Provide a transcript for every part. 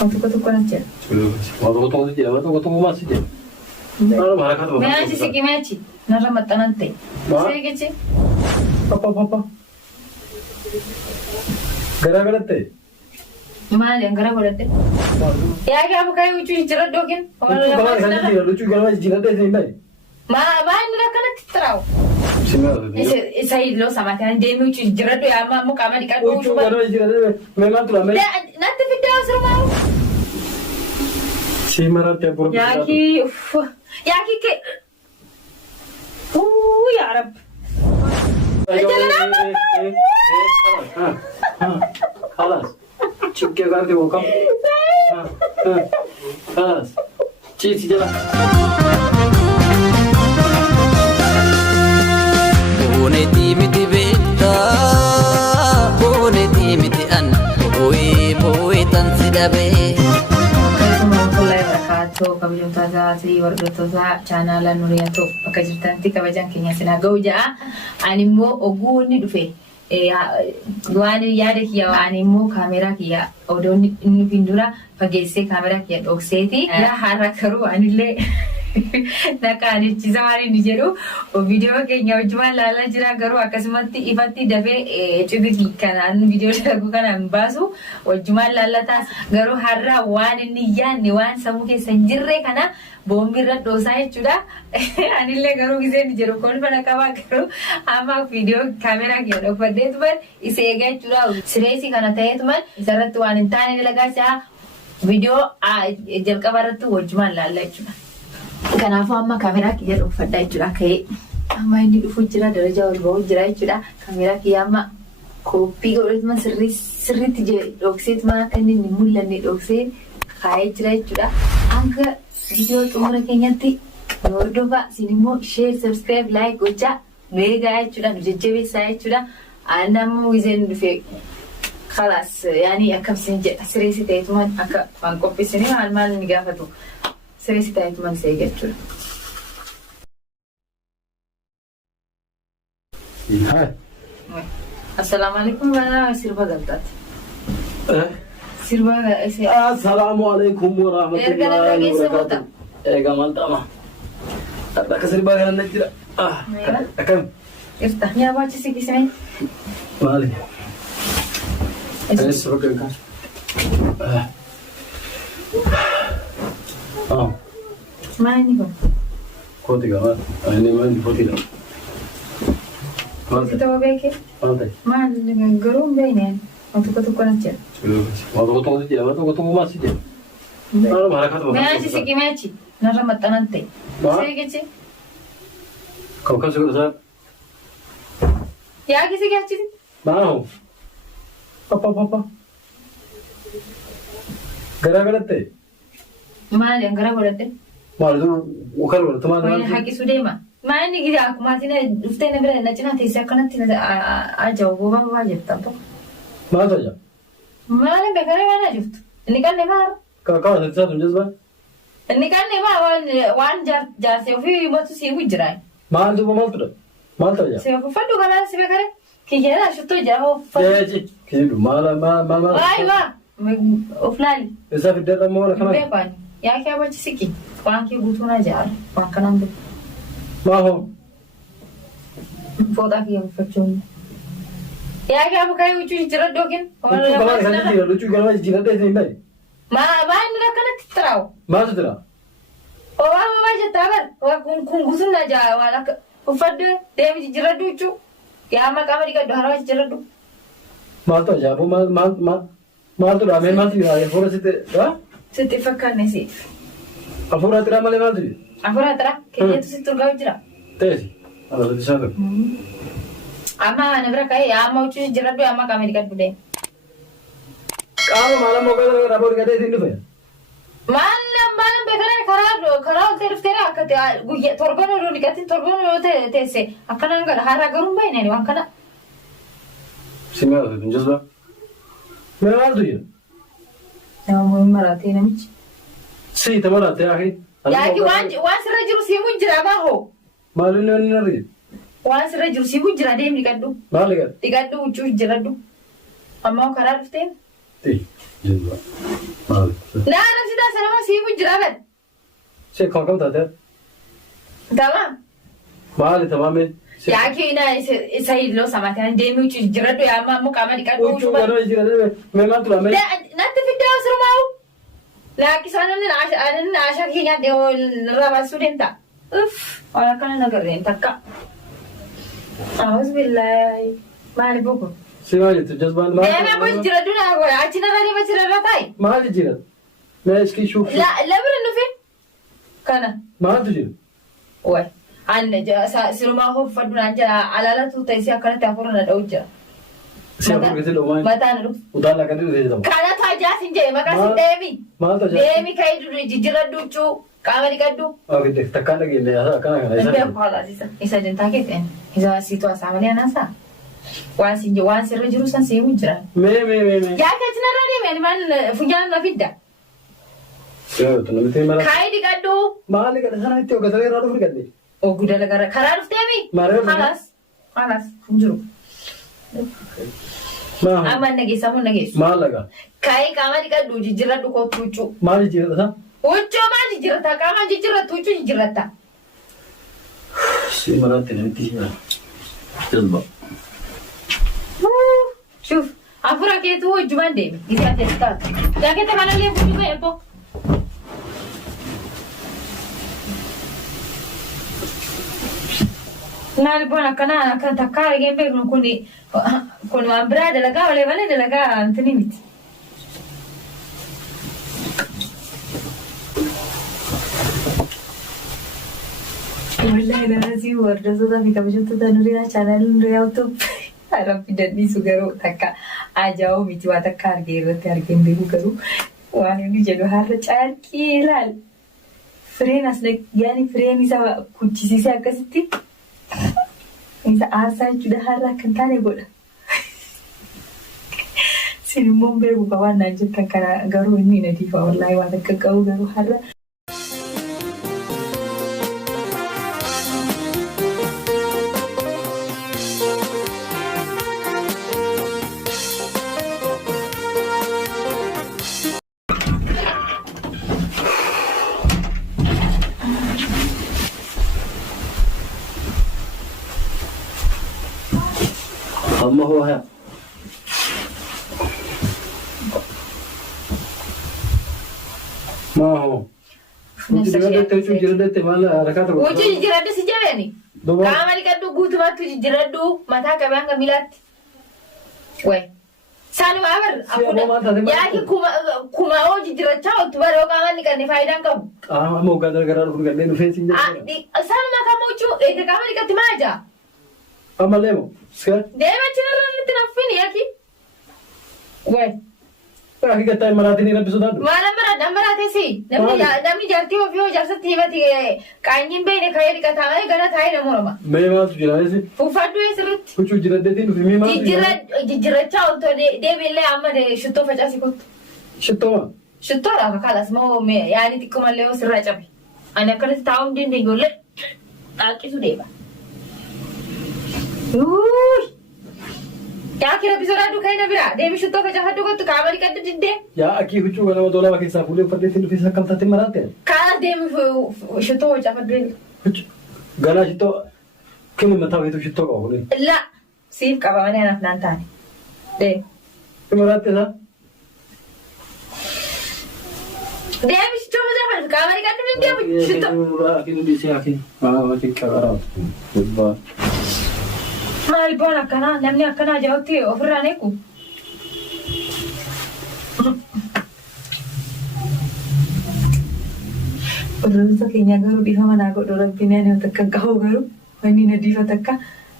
Tukuk-tukuk aja. Tunggu aja, tunggu masih aja. Kalau marah kan tuh. Meaci sih meaci. Nara mata nanti. Saya gitu. Apa. Gara-gara teh. Mana yang gara-gara teh? Ya kamu kayak lucu jerat dokin. Lucu kalau jerat deh ini. Mana kan terau. Saya lo sama kan dia lucu jerat ya ama muka ama dikat. Lucu kalau jerat memang tuh memang. Nanti video seru mau. Si marah tiap pura. Yaki ke. Ya Arab. Jangan apa. Kalas. Cuknya kan dia buka. Kalas. Cici jalan. Boneti miti beta, boneti miti an, boy tan sidabe. Kabajamtoota asii wardootota chaanaala Nuriyaatoo bakka jirtanitti kabajaan keenya sinaa ga'u ja'a. Ani immoo oguunni dhufe waan yaada kiyya ani immoo kaameraa kiyya odoon inni dura fageessee kaameraa kiyya dhokseeti. Har'a garuu anillee naqaanichisa waan inni jedhu viidiyoo keenya wajjumaan laalaa jira garuu akkasumatti ifatti dafee cibiti kanaan viidiyoo darbu kanaan baasu wajjumaan laalataa garuu har'a waan inni yaadne waan sammuu keessa hin jirre kana boombiirra dhoosaa jechuudha. Anillee garuu giseen jedhu kolfana qabaa garuu amma viidiyoo kaameraa kiyya dhokfadheetu ban isa eegaa jechuudha. Sireesii kana ta'eetu man isarratti waan hin taane dalagaasaa viidiyoo jalqaba irratti wajjumaan laallaa jechuudha. Kanaafuu amma kaameraa kiyya dhokfadhaa jechuudha ka'ee amma inni dhufu jira darajaa ol ba'u jira jechuudha. Kaameraa kiyya amma kooppii godhatuma sirriitti dhokseetuma akka inni hin mul'anne dhoksee kaa'ee jira jechuudha. Akka viidiyoo xumura keenyatti nu hordofaa isin immoo share subscribe like gochaa nu eegaa jechuudha nu jajjabeessaa jechuudha. Namni wizeen dhufee kalaas yaani akkamisin jedha sireessi ta'eetuma akka waan qopheessanii maal ni gaafatu. Sireessi ta'eetuma isa eegaa jechuudha. Assalamualaikum warahmatullahi wabarakatuh. Sirba Assalamualaikum warahmatullahi wabarakatuh. Gamal tama. Ada kesirba kan najira. Akan. Irtahnya apa sih kisahnya? Mali. Ini sebagai kan. Mana ini kok? Kau tiga mat. Ini mana di foto dah. Kita apa ke? Mana dengan gerum begini? Untuk aja. Waktu dia, waktu masih dia. Kalau marah kan tuh. Meaci sih meaci. Nara mata nanti. Saya gitu. Kau kan sudah saat. Ya kisi gitu. Mau. Apa. Gara-gara teh. Mana yang gara-gara teh? Malu tu, ukar tu teman. Mana haki sudah mah. Mana ni kita aku mati ni, ufte ni berada nak cina tisa kan nanti aja gua bawa aja tanpa. Mana tu aja? Mana bekare mana juft? Ini kan nemar. Kau ada satu jenis apa? Ini kan nemar wan jar sefi matu si hujrai. Mana tu malu tu? Malu tu aja. Sefi fadu kan si bekare. Kira shoto jauh. Ya cik, kira malu. Wah, offline. Bisa video kamu orang kan? Berapa? Ya kaya baca sikit. Wang kaya butuh aja. Wang kanan tu. Mau. Foto kaya facun. Ya kaya apa kaya lucu jerat dokin? Lucu kalau jerat deh ini. Mana nak kena terau? Mana terau? Oh, apa aja tabar? Wah, kungkusun aja. Wala ufad dia jerat lucu. Ya amak di kadar aja jerat lucu. Mana tu aja? Mana tu ramai mana tu ya? Foto situ, ah? Situ fakar nasi. Afura terang mana mana tu? Afura terang? Kayaknya tu situ gak jerat. Tes. Ada di sana. Ama nebra kaya ama ucu jerat dua ama kami dekat bude. Kamu malam mau kau rapor kata itu ni. Malam bekerja kerap terus akak gue torban orang dikatin torban tese akan angkat hara garum bayi ni wang kana. Siapa tu tunjuk lah. Mana tu ya? Nama mu marati namich. Si tamara teh akhir. Ya ki wan sera juru simu jira baho. Malu ni nari. Wan sera juru simu jira dem dikadu. Malu kan? Dikadu ucu jira du. Amma karar teh. Ti. Jilba. Maal. Naannoo sitaa sanama siifu jira bad. Se kakam taate. Tamam. Maal tamame. Yaa keena isa iloo samataan deemee uchi jirradhu yaa ammoo qaama dhiqadhu. Uchu gano jira me maal tura me. Natti fiddaa osirmaa'u. Laakisaanonni naashaa keenya rabaasuu deemta. Waan akkana nagarreen takka. Awus billaahi. Maali buku? Si maal jettu jazbaan maal. Deemee boci jirradhu naa goya achi narra deema jirarra taa'i. Maal jira? Me iski shuuf. Labira nufi. Kana. Maal tu jira? Waay. Anna sirumaa hoffadhu naan jira alaalatu ta'isii akkanatti hafuura na dha'u jira. Si hafuura keessi dhoomaa. Mataa na dhufu. Utaan akka dhufu jedhama. Kana taajaa sin jedhe maqaa sin deemi. Maal taajaa? Deemi ka'ee jijjiirradhu huccuu qaama dhiqadhu. Oke, takkaan dhageelle akkana kana isa. Beeku haalaas isa jentaa keeteen isa siitu asaa malee anaasaa. Waan sirra jiru san seemuu jira. Me. Yaa keetti narra deemi ani maal funyaan na fidda. Yoo tu namni mara. Kaa'ee dhiqadhu. Maal dhiqadha sana itti ogatee irraa dhufu dhiqadhe. Oguda lagara karaa dhufteemi. Maaree. Haalaas hin jiru. Maal. Amma nageessamu nageessu. Maal laga. Kaa'ee qaama dhiqadhu jijjiirradhu kootu huccuu. Maal jijjiirradha sana? Huccuu maal jijjiirratta qaama jijjiirrattu huccuu jijjiirratta. Si maraatti namitti jira. Jazba. Shuf afura keetu hojjumaan deemi. Isaa teessitaatu. Jaaketta kanallee budduu ta'e eebbo. Naal bu'aan akkanaa akka takkaa argeen beeknu kun waan biraa dalagaa malee dalagaa antini miti. Wallahi narratti hordoftoota fi kabajamtoota nuriyaa chaanaalii nuriyaa utuu haraffi danniisu garuu takka ajaa'oo miti waa takka argee irratti argeen beeku garuu waan inni jedhu har'a caarqii ilaal. Fireen as yaani fireen isa kuchisiisee akkasitti isa aarsaa jechuudha har'a akka hin taane godha. Sin immoo beeku qabaan naan jettan kana garuu inni nadiifa wallahi waan akka qabu garuu har'a. Amma hoo haa. Maa hoo. Uti jijjiirradhe maal harakaata godha? Uti jijjiirradhe si jabeeni. Qaama dhiqadhu guutumatti jijjiirradhu mataa qabee hanga miilaatti. Wayi. Saanuma abar. Yaaki kuma oo jijjiirrachaa ooltu bara qaama dhiqanne faayidaan qabu. Qaama moggaa gargaraa dhufu gadhee dhufee siin jedhama. Saanuma kamuu jechuun qaama dhiqatti maa jaa? Ammallee moo? Deema jirarra nuti naffini yaaki. Wayi. Akka gattaa maraatiin rabbi sodaadhu. Maala maraatee si. Namni jaartii ofii hoo jaarsatti himati qaanyiin beekne ka'ee dhiqataa malee gana taa'ee na morma. Mee maaltu jira esi? Uffadhu eessirratti. Huccuu jijjiirradheetiin dhufi mee maaltu jira? Jijjiirrachaa oltoo deebiillee amma shittoo facaasi kottu. Shittooma? Shittoodha kakaalas moo yaani xiqqoomallee yoo sirraa cabe. Ani akkanatti taa'uu hin dandeenye ollee dhaaqisu deema. Yaa kira bisoodhaan dukkana na bira deemi shittoo facaafadhu kottu qaama dhiqadhu diddee. Yaa akkii huccuu kana doolaa keessaa fuulee uffadheetiin dhufee akka taate maraatte. Kanas deemi shittoo facaafadhu. Ganaa shittoo kenni mataa beetu shittoo qabu kuni. La siif qaba malee anaaf naan taane. Deemi. Maraatte isaa? Deemi shittoo facaafadhu qaama dhiqadhu diddee shittoo. Akin dhiisee akin. Dubbaa. Maal bu'aan akkanaa namni akkanaa jahutti ofirraan eegu. Hordoftoota keenya garuu dhiifama naa godhu rabbiin ani takka qabu garuu wanni na dhiifa takka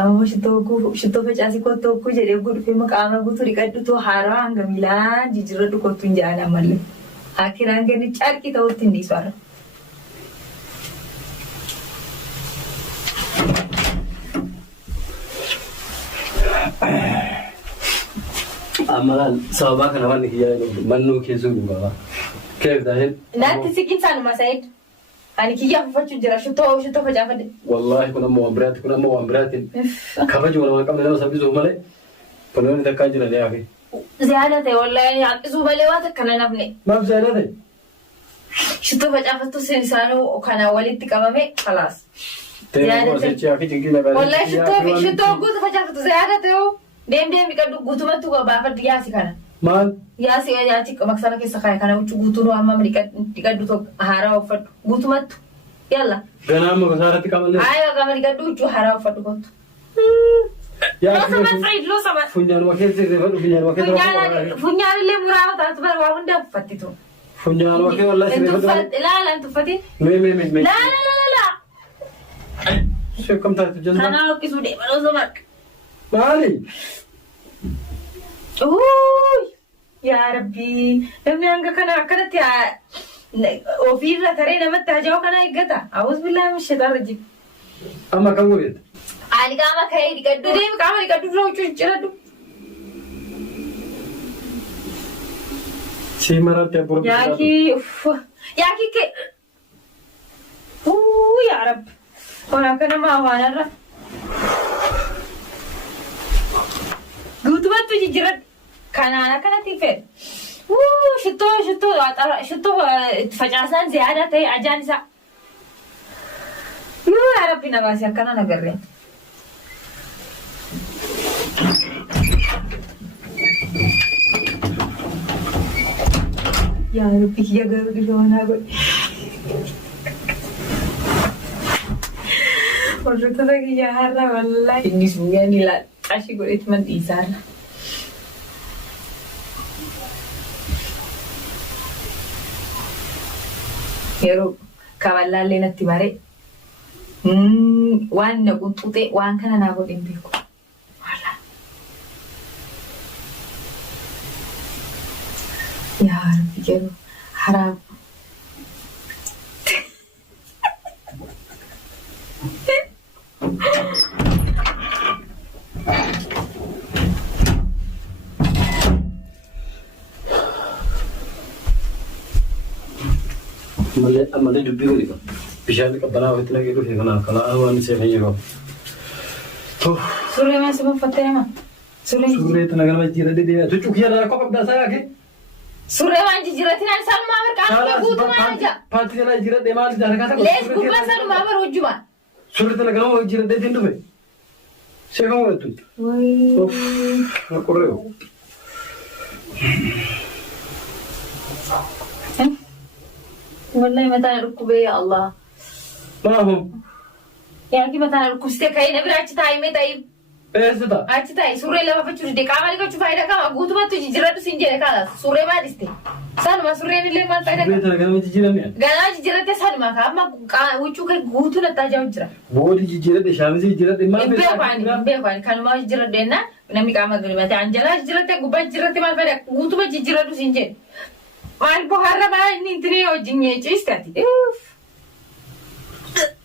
amma shittoo facaasi kottu okkuu jedhee ogguu dhufee qaama guutuu dhiqadhutu haaraa hanga miilaa jijjiirradhu kottu hin jedhan ammallee. Akiraan ganni carqii ta'utti hin dhiisu har'a. Amalan sababa kana wanni kiyyaa mannuu keessuu dhugaa. Keef dahin. Naatti sikin saanuma Said. Ani kiyyaa uffachuu jira shittoo facaafadhe. Wallahi kun ammoo waan biraati. Kabaju waan qabne nama sabbisuuf malee. Kunoonni takkaa jira deemaa fi. زيادة والله يعطسوا بلواتك كنا نبني ما بزيادة شتو بجافتو سنسانو وكان والدي كمامي خلاص زيادة والله شتو قلت بجافتو زيادة ديم بيكدو قلتو ما تقول بافر ياسي كان مال ياسي ياتي مكسانا كيسا خاي كان وچو قلتو نو أما مريكدو تو هارا وفت قلتو ما تو يلا غنام مكسارة كامل أيوة كمان مريكدو وچو هارا وفت قلتو لو سمت فريد لو سمت فنجان وكيل سيرفر فنجان اللي مراوة تعتبر واحد فتيتو فنجان وكيل والله سيرفر لا انتو فتي مي لا شو كم تعرف الجزمة أنا أوكي سودي ما نوزمك مالي أوه يا ربي لمن أنك كانت يا وفير لا ترى نمت تهجوا كنا يقطع أعوذ بالله من الشيطان الرجيم أما كم قلت أنا كمان كهي دكتور ديم كمان دكتور لو شو جرادو شيء مرة تبور يا كي كي أوه يا رب وأنا كنا ما وانا قلت ما تجي جراد كان أنا كنا تيفر شتو فجأة زيادة تي أجاني سا يا ربي نباسي كنا نقرر يا ربي يا قلبي شو أنا أقول مرة تلاقي يا هلا والله إني سوياني لا أشي قلت من إيسار يرو كمالا لنا تباري وان نقول توتي وان كنا نقول إنتيكو يا ربي جلو حرام مالي دبي قولي بيشان كبنا ويتنا كيلو في كنا كلا أوان سيفين يرو سوري ما سبب فترة ما سوري تناغل ما جيرا دي دي تشوف يا راكو كبدا ساكي سوري ما جيرتي نان سالم ما أمر كان يبود ما أجا فاتي لا جيرا دي مال جارا كذا ليش بقول سالم ما أمر وجوا سوري تناغل ما جيرا دي تندو في سيفين ويتو أكوريو والله متى ركوبي يا الله ما هم يعني متى ركوستي كاي نبي أجي تاي مي تاي إيه ستا أجي تاي سوري لما بتشوف ديك عمالي كشوف فايدة كم أقول ما تجي جرات سنجرة كذا سوري ما دستي سالم ما سوري اللي ما فايدة سوري تناغل ما جيرا نيا قال أجي جرات سالم ما كم ما وشو كي قوتو نتاجا وجرا بودي جيرا دي شامي جيرا دي ما بيفاني كانوا ما جرات دينا نمي كام أقول ما تانجلا جرات قبل جرات ما فايدة قوتو ما جرات سنجرة مال بحارة ما نينتني وجنيه جيستاتي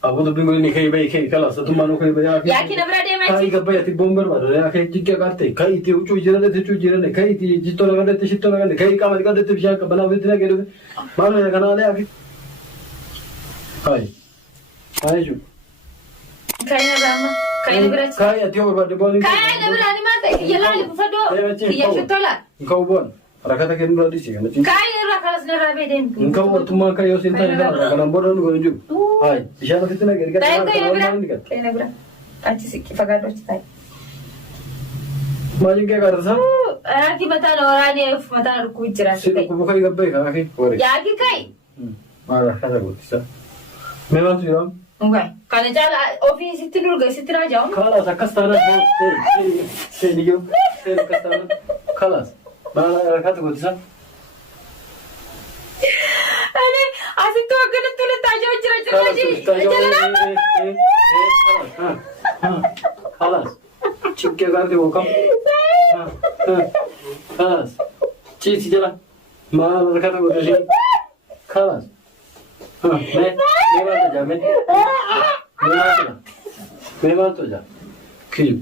أبو دبي قولي كي باي كي خلاص تم مانو كي باي يا كي نبرة دي ما كاي كباي تي بومبر بارو يا كي جيكا كارتي كاي تي وچو جيرا دي چو جيرا دي كاي تي جيتو لگا دي شيتو لگا دي كاي كام لگا دي بيشا كبنا ويتنا كيلو مانو يا كنا لي اكي هاي جو كاي نبرة كاي نبرة كاي اتيو بار دي بولين كاي نبرة أنا ما تي يلا اللي بفدو يا شتولا كوبون ركعتا كين برادي سي كنا كاي نبرة خلاص نبرة بيدين إنكم برتما كاي يوسين تاني كنا بورن كونجو هاي بيشا ويتنا كيركا كاي نبرة أنتي سكي فقادو تاي ماجين كيا كارسا أنا كي بتاعنا وراني بتاعنا ركوب جرات سي كاي كوبو كاي كباي كاكي وري يا كي كاي ما ركعتا قلت ميمان تيرام اوكي كان جال اوفيس ستنور ستنا جاون خلاص كاستانا سي نيجو سي كاستانا خلاص ما ركعتا قلت سا أنا أصلا توقعت تقول تاجو جرا خلاص چکے کر دے وہ کم خلاص چیز جلا ما رکھا تو وہ خلاص میں بات جا میں بات جا کیوں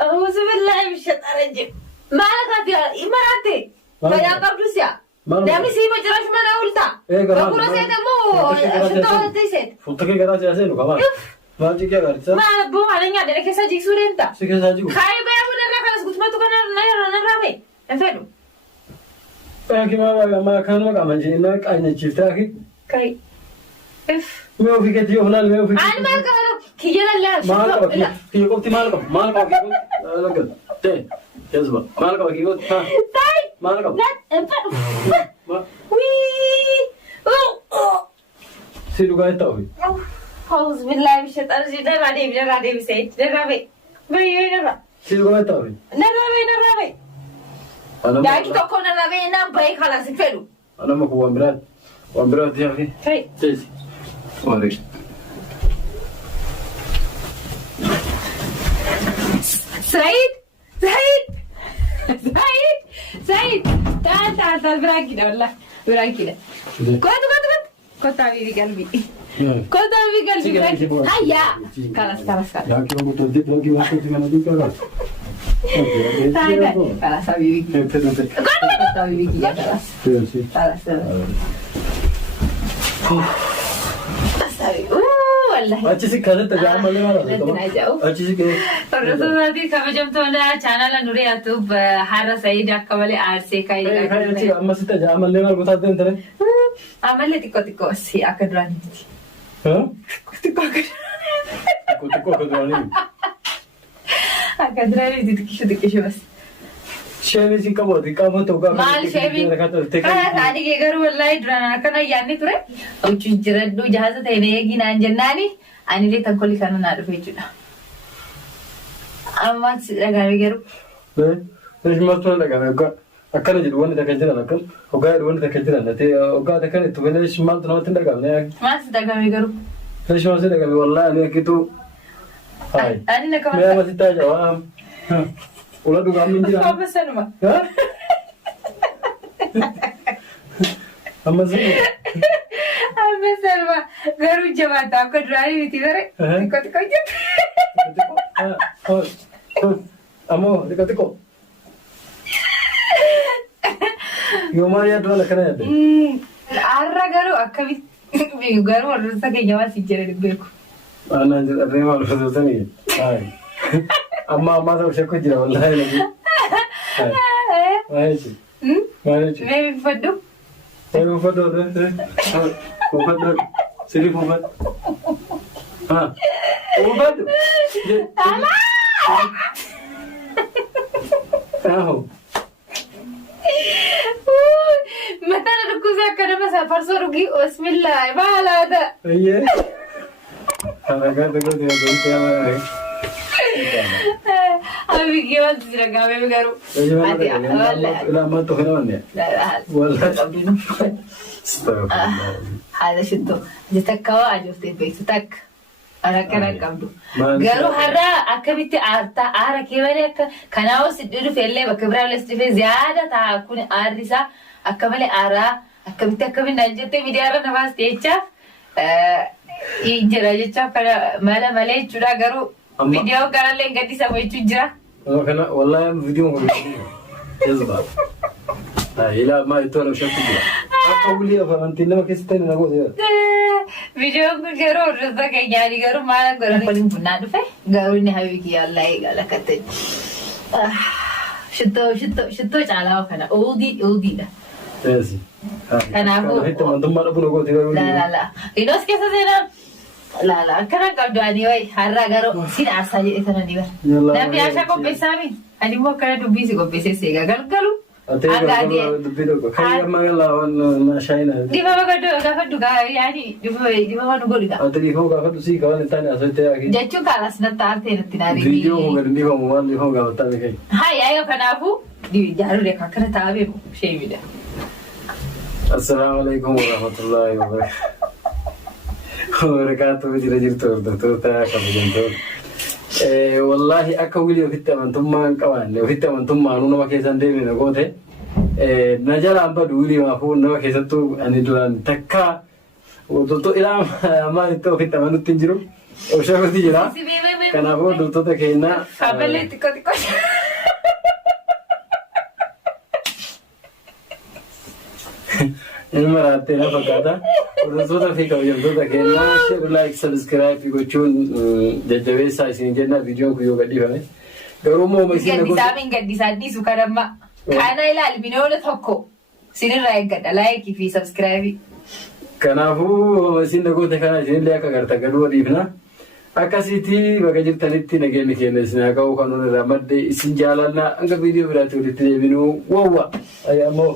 أعوذ بالله من الشيطان الرجيم ما لك يا إماراتي كذا قبلسيا نعمل سيما جراش ما نقولتا بقول سيد مو شتى تيسيت فوتك كذا جالسين وكمان Maal cikkee agarsiisa? Maal abboo maalanya dhala keessa jigsuu deemta? Si keessaa jigu? Kaayee bayaa fuudharraa kanas guutummaatu kana narraa ba'e. Hin fedhu. Maa kanuma qaban jennaa qaanyachiiftee aki? Kaayee. Mee ofii keetti yoo funaal mee ofii keetti. Ani maal qaba kiyya lallaa. Maal qaba kiyya qofti maal qaba? Maal qaba kiyya qofti? Laggata. Ta'e keessumaa maal qaba kiyya qofti? Taa'e. Maal qaba? Hin fedhu. Wii. Si dhugaa itti ta'u. Hawus billahi bishatan si darraa deebisee darraa ba'e. Bayyee darraa. Si dhugaa itti ta'u. Narraa ba'e. Daakii tokko narraa ba'e naan ba'e kanas hin fedhu. Anama kun waan biraatti hafi. Kaayee. Teessi. Waari. Said. Taal biraakidha wallah biraakidha. Kota bibi galbi. Hayya. Kalas. Yaa kii waan guutuu diimaa kii waan guutuu kana duukaa kaas. Kalas bibi. Kota bibi kiyya kalas. Teessi. Kalas. Wallahi. Achi si kanatti tajaajila malee maal? Achi si kee. Hordoftoota kabajamtoota chaanala Nuree Yuutuub har'a Said akka malee aarsee kaayee. Achi amma si tajaajila malee maal gotaa ta'e ture? Amallee xiqqoo si akka duraan miti. Xiqqoo akka duraanii. Akka duraan miti xiqqishu bas. Sheemii si qabooti ta'uu Maal sheemii? Kana ani garuu wallahi duraan akkana yaadni ture. Hojii jiradhu jahaza ta'e na eeginaan jennaani anillee tankolli kana naa dhufe jechuudha. Amma si dhagaame garuu. Maaltu na dhagaame akkana jedhu wanti takka jiran akkam hoggaa jedhu wanti takka jiran hoggaa takka itti fedhe maaltu namatti hin dhagaamne. Maal si dhagaame garuu? Maal si dhagaame wallahi ani akkitu. Ani na Mee amma si taaja waan. Ulah duga amin jira. Apa sanuma? Amma sini. Apa sanuma? Garu jawab aku drari miti bare. Tiko je. Amo tiko. Yo Maria tu lah kena ada. Arra garu akkabi garu warra sakenya wasi jere beku. Ana jere rema lu tani. Hai. Amma तो शक जरा वाला है लगी है जी मैं फड्डू फड्डू सिर्फ फड्डू हां फड्डू आला आओ मत रुको जा कर मैं सफर से रुकी बिस्मिल्लाह वाला था ये खाना का तो दिया क्या है अभी क्या बात जरा गाँव में करूँ lama tuh kan ya wallahi هذا شدو جتك كوا أجوستي بيتك أنا كنا كمدو قالوا هرا أكبت أرتا أرا كيفني كنا وسيدو في اللي بكبر على استفى زيادة تاكون أريسا أكمل أرا أكبت نجتة مديارة نفاس تيجا يجرا جتة كنا مالا يجرا قالوا فيديو كنا لين قدي سوي تجرا karena wallahi video nggak bisa jazba ila ma itu lo siapa juga aku beli apa nanti nama kita ini aku sih video को करो रज़ा के यारी करो मारा करो पलिंग बुना दो फे करो ने हवी की अल्लाह ही गाला करते शुद्ध चालाओ खाना ओदी ला ऐसी खाना वो itu mantum mana pun aku tidak ला इनोस कैसे देना ला करना कब जानी भाई हर्रा करो सिर आशा जी इतना नहीं बस ना भी आशा को पैसा भी अरे वो करे तो बीस को पैसे सेगा करूँ Kaya mangala na China. Di ba dapat juga yani di ba nugol ka. Atri ho ka tu si ka ne tanya sote aki. Jacu kalas na tarte na tinari. Video ho gar ni ho mo ni ho ga ta ne kai. Hai ayo kanafu di jaru de kakara tabe shey vida. Assalamualaikum warahmatullahi wabarakatuh. Jira jirto to ta ka bujanto. Wallahi akka wili fitta man tumma kawan le fitta man tumma nu ma kesan de na gote najala amba duri ma fu no kesatu ani duran takka to ila ma to fitta man tinjiro o shako tijira kana fu to kena Fabele tiko il marate na fakata Hordoftoota fi kabajamtoota keenya share like subscribe gochuun jajjabeessaa isin jenna viidiyoon kun yoo gadhiifame. Garuu moo isin gaddisaa dhiisu kanamma. Kana ilaali binoona tokko sinirraa eeggadha like fi subscribe. Kanaafuu isin nagoota kana isinillee akka garta galuu dhiifna. Akkasitti bakka jirtanitti nageenyi keenya isin haa qabu kan irraa madde isin jaalanna hanga viidiyoo biraatti walitti deebinuu wawwa. Ammoo.